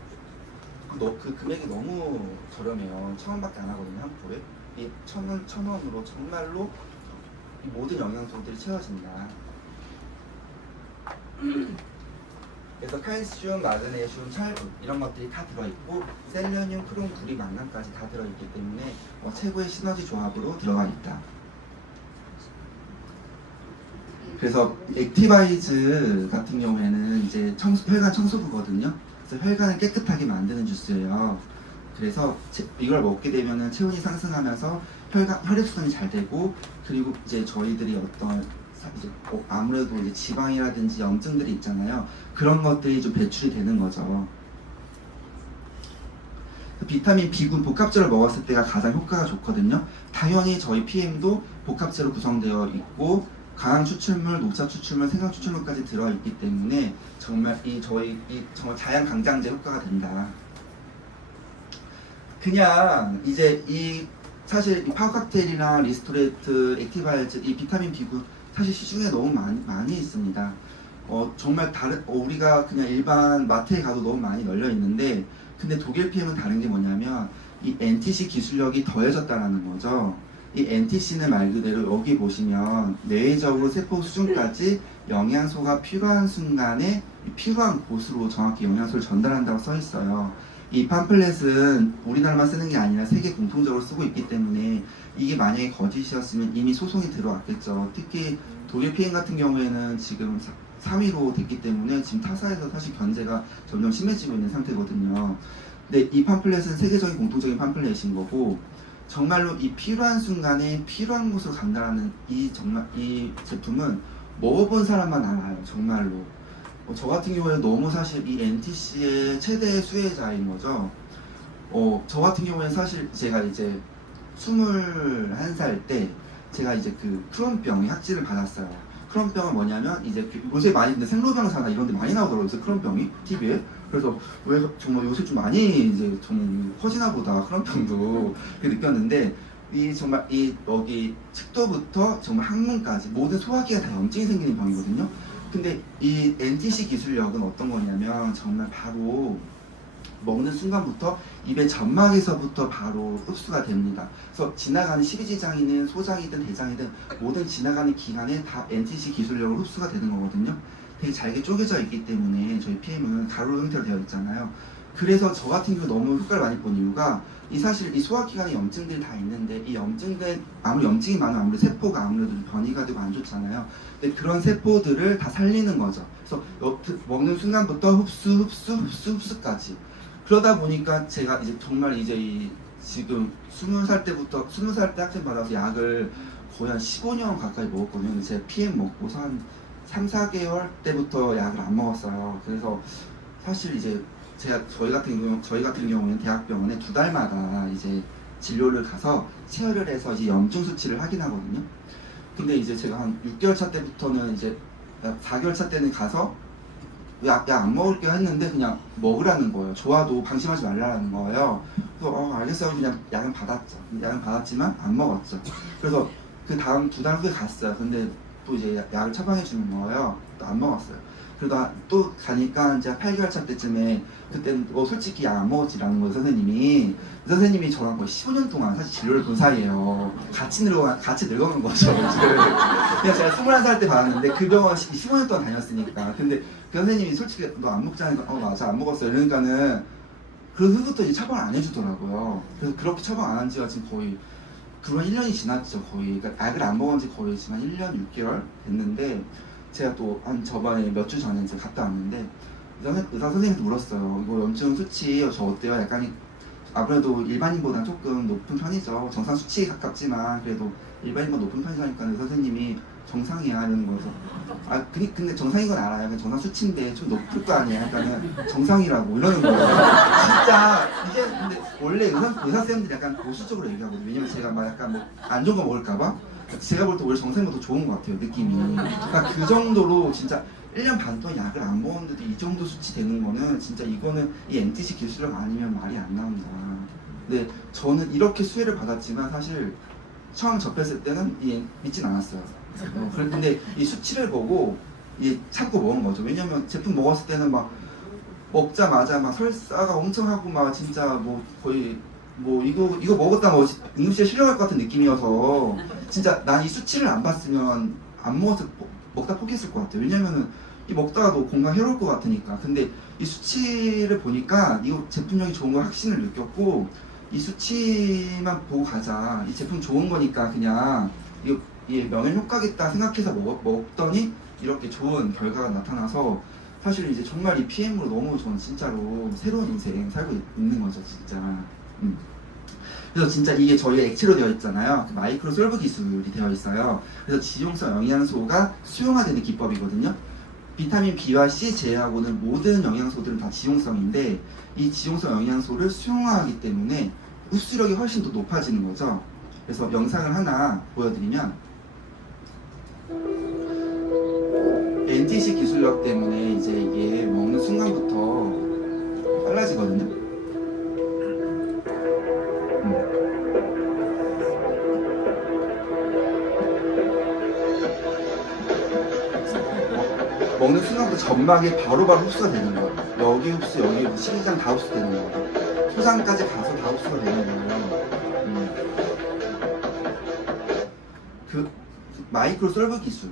그 금액이 너무 저렴해요. 1,000원밖에 안 하거든요, 한 포에. 이 1,000원으로 정말로 이 모든 영양소들이 채워진다. 그래서 칼슘, 마그네슘, 철분 이런 것들이 다 들어있고 셀레늄, 크롬, 구리, 망간까지 다 들어있기 때문에 최고의 시너지 조합으로 들어가 있다. 그래서 액티바이즈 같은 경우에는 이제 혈관 청소부거든요. 그래서 혈관을 깨끗하게 만드는 주스예요. 그래서 이걸 먹게 되면은 체온이 상승하면서 혈액순환이 잘 되고, 그리고 이제 저희들이 어떤 이제 아무래도 이제 지방이라든지 염증들이 있잖아요. 그런 것들이 좀 배출이 되는 거죠. 비타민 B군 복합제를 먹었을 때가 가장 효과가 좋거든요. 당연히 저희 PM도 복합제로 구성되어 있고 강황 추출물, 녹차 추출물, 생강 추출물까지 들어있기 때문에 정말 정말 자양 강장제 효과가 된다. 그냥 이제 사실 이 파워 칵테일이나 리스토레이트, 액티바이즈, 이 비타민 B군 사실 시중에 너무 많이 있습니다. 정말 우리가 그냥 일반 마트에 가도 너무 많이 널려 있는데, 근데 독일 PM은 다른 게 뭐냐면 이 NTC 기술력이 더해졌다는 거죠. 이 NTC는 말 그대로 여기 보시면 뇌적으로 세포 수준까지 영양소가 필요한 순간에 필요한 곳으로 정확히 영양소를 전달한다고 써 있어요. 이 팜플렛은 우리나라만 쓰는 게 아니라 세계 공통적으로 쓰고 있기 때문에 이게 만약에 거짓이었으면 이미 소송이 들어왔겠죠. 특히 독일 PM 같은 경우에는 지금 3위로 됐기 때문에 지금 타사에서 사실 견제가 점점 심해지고 있는 상태거든요. 근데 이 팜플렛은 세계적인 공통적인 팜플렛인 거고, 정말로 이 필요한 순간에 필요한 곳으로 간다는 이 제품은 먹어본 사람만 알아요. 정말로. 저 같은 경우에는 너무 사실 이 NTC의 최대 수혜자인 거죠. 저 같은 경우에는 사실 제가 이제 21살 때 제가 이제 그 크론병의 확진을 받았어요. 크론병은 뭐냐면 이제 요새 많이 근데 생로병사나 이런 데 많이 나오더라고요. 요새 크론병이 TV에. 그래서 왜 정말 요새 좀 많이 이제 좀 퍼지나 보다 크론병도 그렇게 느꼈는데, 정말 여기 척도부터 정말 항문까지 모든 소화기가 다 염증이 생기는 병이거든요. 근데 이 NTC 기술력은 어떤 거냐면 정말 바로 먹는 순간부터 입의 점막에서부터 바로 흡수가 됩니다. 그래서 지나가는 십이지장이든 소장이든 대장이든 모든 지나가는 기관에 다 NTC 기술력으로 흡수가 되는 거거든요. 되게 잘게 쪼개져 있기 때문에 저희 PM은 가루 형태로 되어 있잖아요. 그래서 저 같은 경우 너무 효과를 많이 본 이유가 사실 이 소화기관에 염증들이 다 있는데, 이 염증들 아무리 염증이 많으면 아무래도 세포가 아무래도 변이가 되고 안 좋잖아요. 근데 그런 세포들을 다 살리는 거죠. 그래서 먹는 순간부터 흡수까지. 그러다 보니까 제가 이제 정말 이제 지금 20살 때 확진 받아서 약을 거의 한 15년 가까이 먹었거든요. 제가 PM 먹고서 한 3, 4개월 때부터 약을 안 먹었어요. 그래서 사실 이제 저희 같은 경우는 대학병원에 2달마다 이제 진료를 가서 체열을 해서 이제 염증 수치를 확인하거든요. 근데 이제 제가 한 6개월 차 때부터는 이제 4개월 차 때는 가서 약 안 먹을게요 했는데 그냥 먹으라는 거예요. 좋아도 방심하지 말라는 거예요. 그래서 알겠어요. 그냥 약은 받았죠. 약은 받았지만 안 먹었죠. 그래서 그 다음 2달 후에 갔어요. 근데 또 이제 약을 처방해 주는 거예요. 또 안 먹었어요. 그러다 또 가니까 이제 8개월 차 때쯤에, 그때는 솔직히 약 안 먹었지라는 거예요. 선생님이 저랑 거의 15년 동안 사실 진료를 본 사이예요. 같이 늙어간 거죠. 그냥 제가 21살 때 받았는데 그 병원 15년 동안 다녔으니까. 근데 그 선생님이 솔직히 너 안 먹자니까 맞아 안 먹었어 이러니까는 그 후부터 이제 처방을 안 해주더라고요. 그래서 그렇게 처방 안 한 지가 지금 거의 그런 1년이 지났죠. 거의. 그러니까 약을 안 먹은 지 거의 지금 한 1년 6개월 됐는데, 제가 또 저번에 몇 주 전에 이제 갔다 왔는데 의사 선생님한테 물었어요. 이거 염증 수치 저 어때요? 약간 아무래도 일반인보다 조금 높은 편이죠. 정상 수치에 가깝지만 그래도 일반인보다 높은 편이니까 의사 선생님이 정상이야 이러는 거죠. 근데 정상인 건 알아요. 정상 수치인데 좀 높을 거 아니야. 그러니까 정상이라고 이러는 거예요. 진짜 이게 근데 원래 의사 선생님들이 약간 보수적으로 얘기하거든요. 왜냐면 제가 막 약간 뭐 안 좋은 거 먹을까봐. 제가 볼 때 원래 정상보다 좋은 것 같아요, 느낌이. 그러니까 그 정도로 진짜 1년 반 동안 약을 안 먹었는데도 이 정도 수치 되는 거는 진짜 이거는 이 NTC 기술력 아니면 말이 안 나옵니다. 근데 저는 이렇게 수혜를 받았지만 사실 처음 접했을 때는 믿진 않았어요. 그런데 이 수치를 보고 참고 먹은 거죠. 왜냐면 제품 먹었을 때는 막 먹자마자 막 설사가 엄청 하고 막 진짜 뭐 거의 뭐 이거 먹었다 뭐 응급실에 실려갈 것 같은 느낌이어서 진짜 난 이 수치를 안 봤으면 안 먹었을 먹다 포기했을 것 같아요. 왜냐면은 이 먹다가도 건강 해로울 것 같으니까. 근데 이 수치를 보니까 이거 제품력이 좋은 걸 확신을 느꼈고, 이 수치만 보고 가자, 이 제품 좋은 거니까 그냥 이게 명현 효과겠다 생각해서 먹더니 이렇게 좋은 결과가 나타나서 사실 이제 정말 이 PM으로 너무 저는 진짜로 새로운 인생 살고 있는 거죠, 진짜. 그래서 진짜 이게 저희 액체로 되어 있잖아요. 그 마이크로 솔브 기술이 되어 있어요. 그래서 지용성 영양소가 수용화되는 기법이거든요. 비타민 B와 C 제외하고는 모든 영양소들은 다 지용성인데, 이 지용성 영양소를 수용화하기 때문에 흡수력이 훨씬 더 높아지는 거죠. 그래서 영상을 하나 보여드리면, NTC 기술력 때문에 이제 이게 먹는 순간부터 빨라지거든요. 먹는 순간부터 점막에 바로바로 흡수가 되는 거예요. 여기 흡수, 여기 흡수, 식이장 다 흡수되는 거예요. 소장까지 가서 다 흡수가 되는 거예요. 그 마이크로 솔브 기술,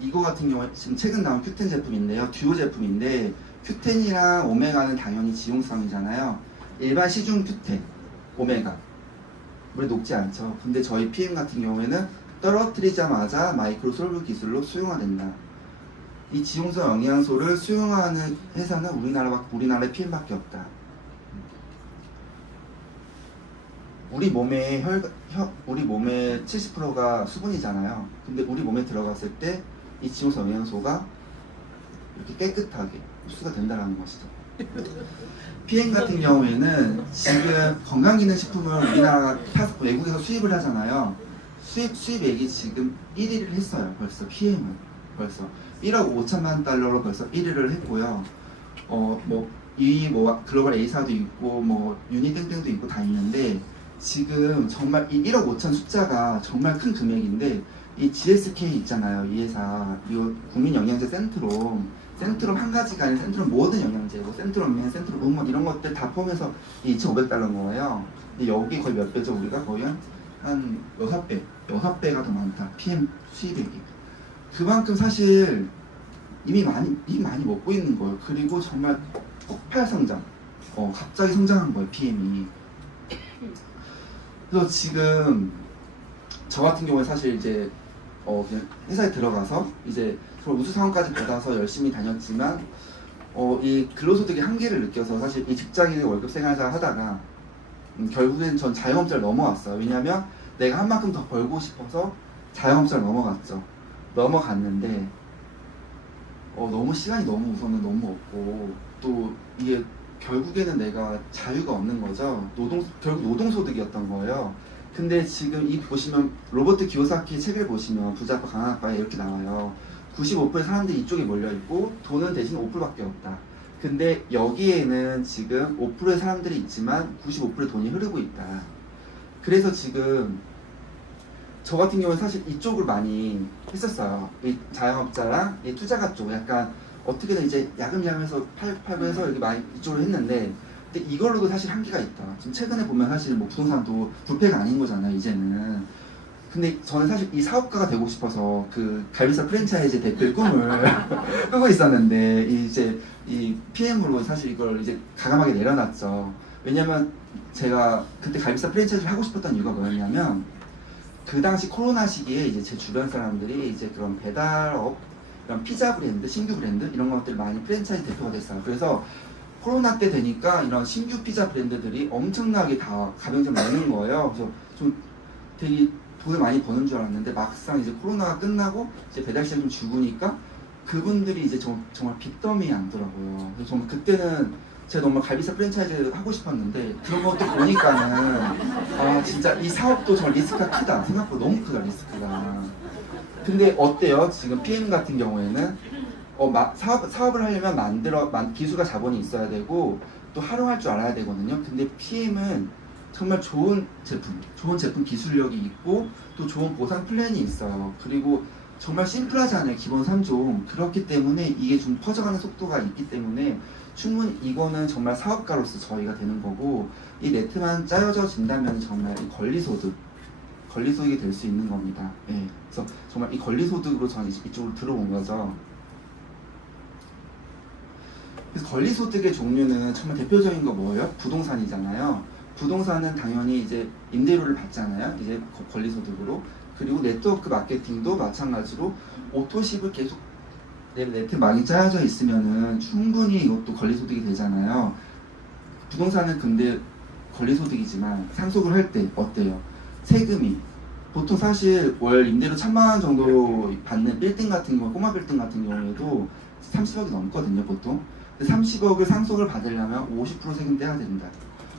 이거 같은 경우에 지금 최근 나온 큐텐 제품인데요. 듀오 제품인데, 큐텐이랑 오메가는 당연히 지용성이잖아요. 일반 시중 큐텐, 오메가 물에 녹지 않죠. 근데 저희 PM 같은 경우에는 떨어뜨리자마자 마이크로 솔브 기술로 수용화된다. 이 지용성 영양소를 수용하는 회사는 우리나라의 PM밖에 없다. 우리 몸의 우리 몸의 70%가 수분이잖아요. 근데 우리 몸에 들어갔을 때 이 지용성 영양소가 이렇게 깨끗하게 흡수가 된다는 것이죠. PM 같은 경우에는 지금 건강기능식품을 우리나라가 외국에서 수입을 하잖아요. 수입액이 지금 1위를 했어요. 벌써 PM은 벌써 1억 5천만 달러로 벌써 1위를 했고요. 글로벌 A사도 있고 유니 땡땡도 있고 다 있는데, 지금 정말 이 1억 5천 숫자가 정말 큰 금액인데, 이 GSK 있잖아요, 이 회사, 이 국민영양제 센트롬 한 가지가 아닌 센트롬 모든 영양제, 센트롬맨, 센트롬 우먼 이런 것들 다 포함해서 2,500달러인 거예요. 근데 여기 거의 몇 배죠? 우리가 거의 한 6배가 더 많다. PM 수입액이. 그만큼 사실 이미 많이 먹고 있는 거예요. 그리고 정말 폭발 성장, 갑자기 성장한 거예요, PM이. 그래서 지금 저 같은 경우에 사실 이제 그냥 회사에 들어가서 이제 우수 사원까지 받아서 열심히 다녔지만, 이 근로소득의 한계를 느껴서 사실 이 직장인의 월급 생활을 하다가 결국엔 전 자영업자를 넘어왔어요. 왜냐하면 내가 한 만큼 더 벌고 싶어서 자영업자를 넘어갔는데 너무 시간이 너무 우선은 너무 없고, 또 이게 결국에는 내가 자유가 없는 거죠. 결국 노동소득이었던 거예요. 근데 지금 이 보시면 로버트 기요사키 책을 보시면 부자파 가난아빠에 이렇게 나와요. 95%의 사람들이 이쪽에 몰려있고 돈은 대신 5%밖에 없다. 근데 여기에는 지금 5%의 사람들이 있지만 95%의 돈이 흐르고 있다. 그래서 지금 저 같은 경우는 사실 이쪽을 많이 했었어요. 이 자영업자랑 이 투자가 쪽 약간 어떻게든 이제 야금야금해서 팔고 해서 이렇게 많이 이쪽으로 했는데, 근데 이걸로도 사실 한계가 있다. 지금 최근에 보면 사실 부동산도 부패가 아닌 거잖아요, 이제는. 근데 저는 사실 이 사업가가 되고 싶어서 그 갈비살 프랜차이즈 대표의 꿈을 꾸고 있었는데, 이제 이 PM으로 사실 이걸 이제 가감하게 내려놨죠. 왜냐면 제가 그때 갈비살 프랜차이즈를 하고 싶었던 이유가 뭐였냐면, 그 당시 코로나 시기에 이제 제 주변 사람들이 이제 그런 배달업, 그런 피자 브랜드, 신규 브랜드 이런 것들 많이 프랜차이즈 대표가 됐어요. 그래서 코로나 때 되니까 이런 신규 피자 브랜드들이 엄청나게 다 가맹점 내는 거예요. 그래서 좀 되게 돈을 많이 버는 줄 알았는데, 막상 이제 코로나가 끝나고 이제 배달 시장이 좀 죽으니까 그분들이 이제 정말 빚더미에 앉더라고요. 그래서 정말 그때는 제가 정말 갈비살 프랜차이즈 하고 싶었는데, 그런 것도 보니까는 진짜 이 사업도 정말 리스크가 크다. 생각보다 너무 크다, 리스크가. 근데 어때요? 지금 PM 같은 경우에는 사업을 하려면 기술과 자본이 있어야 되고 또 활용할 줄 알아야 되거든요. 근데 PM은 정말 좋은 제품 기술력이 있고 또 좋은 보상 플랜이 있어요. 그리고 정말 심플하지 않아요. 기본 3종. 그렇기 때문에 이게 좀 퍼져가는 속도가 있기 때문에 충분히 이거는 정말 사업가로서 저희가 되는 거고, 이 네트만 짜여져 진다면 정말 이 권리소득이 될 수 있는 겁니다. 예. 그래서 정말 이 권리소득으로 저는 이쪽으로 들어온 거죠. 그래서 권리소득의 종류는 정말 대표적인 거 뭐예요? 부동산이잖아요. 부동산은 당연히 이제 임대료를 받잖아요. 이제 권리소득으로. 그리고 네트워크 마케팅도 마찬가지로 오토십을 계속 네트 많이 짜여져 있으면은 충분히 이것도 권리소득이 되잖아요. 부동산은 근데 권리소득이지만 상속을 할 때 어때요? 세금이 보통 사실 월 임대료 1,000만 원 정도 받는 빌딩 같은 거, 꼬마 빌딩 같은 경우에도 30억이 넘거든요, 보통. 근데 30억을 상속을 받으려면 50% 세금 떼야 된다.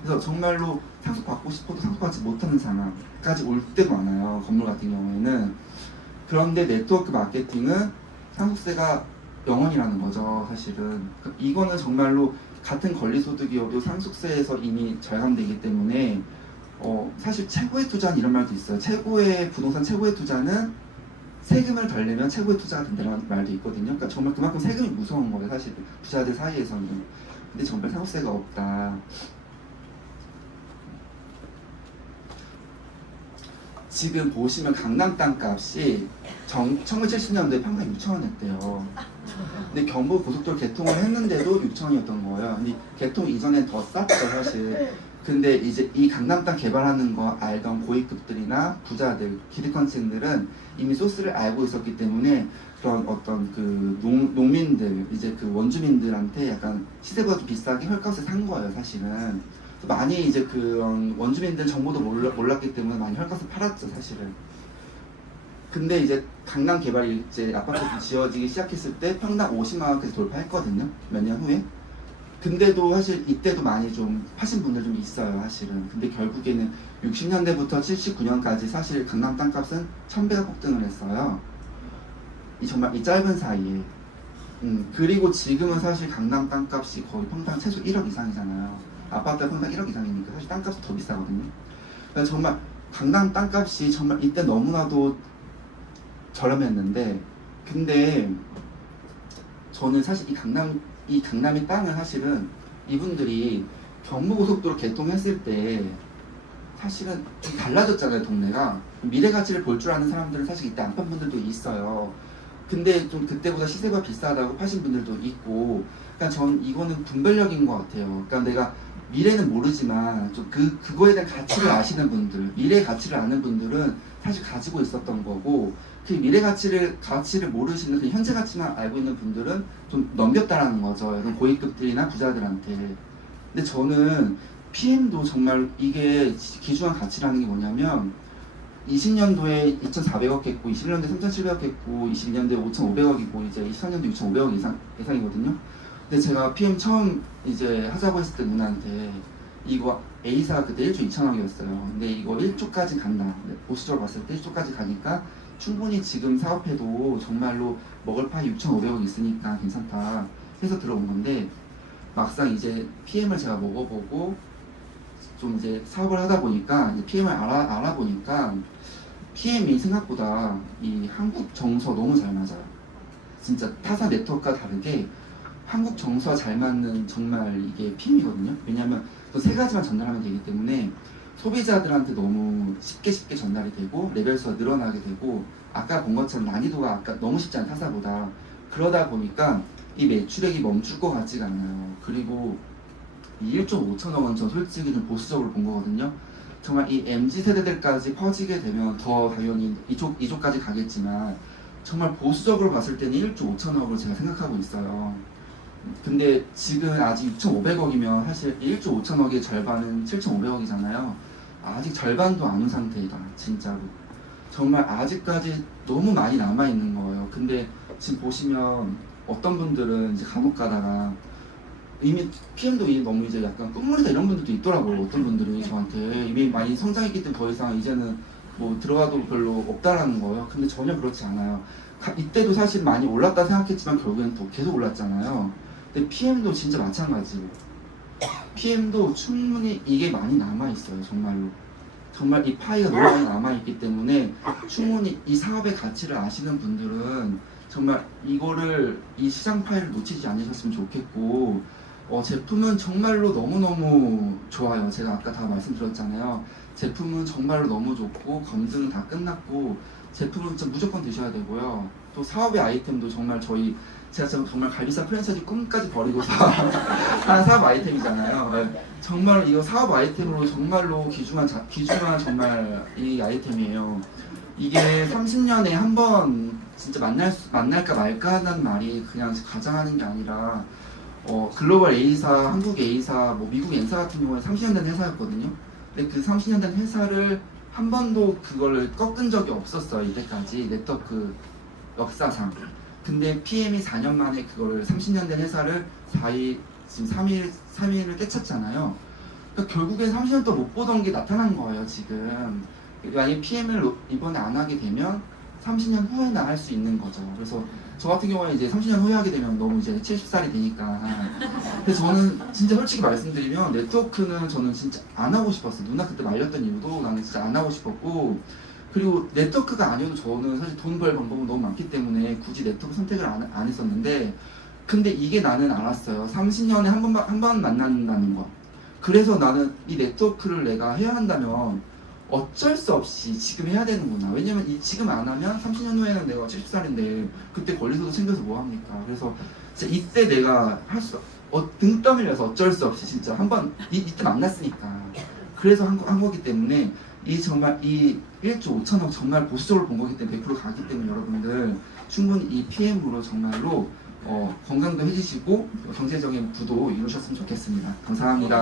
그래서 정말로 상속받고 싶어도 상속받지 못하는 상황까지 올 때도 많아요, 건물 같은 경우에는. 그런데 네트워크 마케팅은 상속세가 0원이라는 거죠, 사실은. 이거는 정말로 같은 권리소득이어도 상속세에서 이미 절감되기 때문에 사실 최고의 투자는 이런 말도 있어요. 부동산 최고의 투자는 세금을 덜 내면 최고의 투자가 된다는 말도 있거든요. 그러니까 정말 그만큼 세금이 무서운 거예요, 사실 부자들 사이에서는. 근데 정말 상속세가 없다. 지금 보시면 강남 땅값이 1970년도에 평당 6,000원이었대요. 근데 경부 고속도로 개통을 했는데도 6,000원이었던 거예요. 근데 개통 이전엔 더 쌌죠, 사실. 근데 이제 이 강남 땅 개발하는 거 알던 고위급들이나 부자들, 기득권층들은 이미 소스를 알고 있었기 때문에 그런 어떤 그 농민들, 이제 그 원주민들한테 약간 시세보다 좀 비싸게 헐값을 산 거예요, 사실은. 많이 이제 그런 원주민들 정보도 몰랐기 때문에 많이 헐값을 팔았죠, 사실은. 근데 이제 강남 개발이 이제 아파트가 지어지기 시작했을 때 평당 50만 원까지 돌파했거든요, 몇 년 후에. 근데도 사실 이때도 많이 좀 파신 분들 좀 있어요, 사실은. 근데 결국에는 60년대부터 79년까지 사실 강남 땅값은 1000배가 폭등을 했어요. 정말 이 짧은 사이에. 그리고 지금은 사실 강남 땅값이 거의 평당 최소 1억 이상이잖아요. 아파트가 평당 1억 이상이니까 사실 땅값이 더 비싸거든요. 그러니까 정말 강남 땅값이 정말 이때 너무나도 저렴했는데, 근데 저는 사실 이 강남의 땅은 사실은 이분들이 경부고속도로 개통했을 때 사실은 좀 달라졌잖아요, 동네가. 미래 가치를 볼 줄 아는 사람들은 사실 이때 안 판 분들도 있어요. 근데 좀 그때보다 시세가 비싸다고 파신 분들도 있고, 그러니까 전 이거는 분별력인 것 같아요. 그러니까 내가 미래는 모르지만 좀 그거에 대한 가치를 아시는 분들, 미래의 가치를 아는 분들은 사실 가지고 있었던 거고, 그 미래 가치를 모르시는 그 현재 가치만 알고 있는 분들은 좀 넘겼다라는 거죠, 이런 고위급들이나 부자들한테. 근데 저는 PM도 정말 이게 기준한 가치라는 게 뭐냐면 20년도에 2,400억 했고, 21년도에 3,700억 했고, 22년도에 5,500억이고, 이제 24년도에 6,500억 이상이거든요. 근데 제가 PM 처음 이제 하자고 했을 때 누나한테 이거 A사 그때 1조 2천억이었어요. 근데 이거 1조까지 간다. 보수적으로 봤을 때 1조까지 가니까 충분히 지금 사업해도 정말로 먹을 파이 6,500억 있으니까 괜찮다 해서 들어온 건데, 막상 이제 PM을 제가 먹어보고 좀 이제 사업을 하다 보니까 이제 PM을 알아보니까 PM이 생각보다 이 한국 정서 너무 잘 맞아요. 진짜 타사 네트워크와 다르게 한국 정서와 잘 맞는 정말 이게 PM이거든요. 왜냐하면 또 세 가지만 전달하면 되기 때문에 소비자들한테 너무 쉽게 전달이 되고 레벨수가 늘어나게 되고, 아까 본 것처럼 난이도가 아까 너무 쉽지 않은 타사보다. 그러다 보니까 이 매출액이 멈출 것 같지가 않아요. 그리고 이 1조 5천억 원 전 솔직히 좀 보수적으로 본 거거든요. 정말 이 MZ 세대들까지 퍼지게 되면 더 당연히 이쪽까지 가겠지만, 정말 보수적으로 봤을 때는 1조 5천억을 제가 생각하고 있어요. 근데 지금 아직 6,500억이면 사실 1조 5천억의 절반은 7,500억이잖아요. 아직 절반도 안 온 상태이다, 진짜로. 정말 아직까지 너무 많이 남아있는 거예요. 근데 지금 보시면 어떤 분들은 이제 감옥 가다가 이미 PM도 너무 이제 약간 끝물이다 이런 분들도 있더라고요. 어떤 분들이 저한테 이미 많이 성장했기 때문에 더 이상 이제는 뭐 들어가도 별로 없다라는 거예요. 근데 전혀 그렇지 않아요. 이때도 사실 많이 올랐다 생각했지만 결국엔 더 계속 올랐잖아요. 근데 PM도 진짜 마찬가지고, PM도 충분히 이게 많이 남아있어요, 정말로. 정말 이 파이가 너무 많이 남아있기 때문에 충분히 이 사업의 가치를 아시는 분들은 정말 이거를 이 시장 파이를 놓치지 않으셨으면 좋겠고 제품은 정말로 너무너무 좋아요. 제가 아까 다 말씀드렸잖아요. 제품은 정말로 너무 좋고 검증은 다 끝났고 제품은 진짜 무조건 드셔야 되고요. 또 사업의 아이템도 정말 제가 정말 갈비살 프랜차이즈 꿈까지 버리고서 한 사업 아이템이잖아요. 네. 정말 이거 사업 아이템으로 정말로 귀중한 정말 이 아이템이에요. 이게 30년에 한 번 진짜 만날까 말까 하는 말이 그냥 가장하는 게 아니라 글로벌 A사, 한국 A사, 뭐 미국 N사 같은 경우에 30년 된 회사였거든요. 근데 그 30년 된 회사를 한 번도 그거를 꺾은 적이 없었어요. 이때까지 네트워크 역사상. 근데 PM이 4년 만에 그거를 30년 된 회사를 지금 3일을 떼쳤잖아요. 그러니까 결국엔 30년 동안 못 보던 게 나타난 거예요, 지금. 만약에 PM을 이번에 안 하게 되면 30년 후에나 할 수 있는 거죠. 그래서 저 같은 경우에 이제 30년 후에 하게 되면 너무 이제 70살이 되니까. 그래서 저는 진짜 솔직히 말씀드리면 네트워크는 저는 진짜 안 하고 싶었어요. 누나 그때 말렸던 이유도 나는 진짜 안 하고 싶었고, 그리고 네트워크가 아니어도 저는 사실 돈 벌 방법은 너무 많기 때문에 굳이 네트워크 선택을 안 했었는데, 근데 이게 나는 알았어요. 30년에 한 번 만난다는 거. 그래서 나는 이 네트워크를 내가 해야 한다면 어쩔 수 없이 지금 해야 되는구나. 왜냐면 지금 안 하면 30년 후에는 내가 70살인데 그때 권리소득 챙겨서 뭐 합니까? 그래서 진짜 이때 내가 등 떠밀려서 어쩔 수 없이 진짜 한번 이때 만났으니까. 그래서 한 거기 때문에 정말 이 1조 5천억 정말 보수적으로 본 거기 때문에 100% 가기 때문에 여러분들 충분히 이 PM으로 정말로 건강도 해주시고 경제적인 부도 이루셨으면 좋겠습니다. 감사합니다.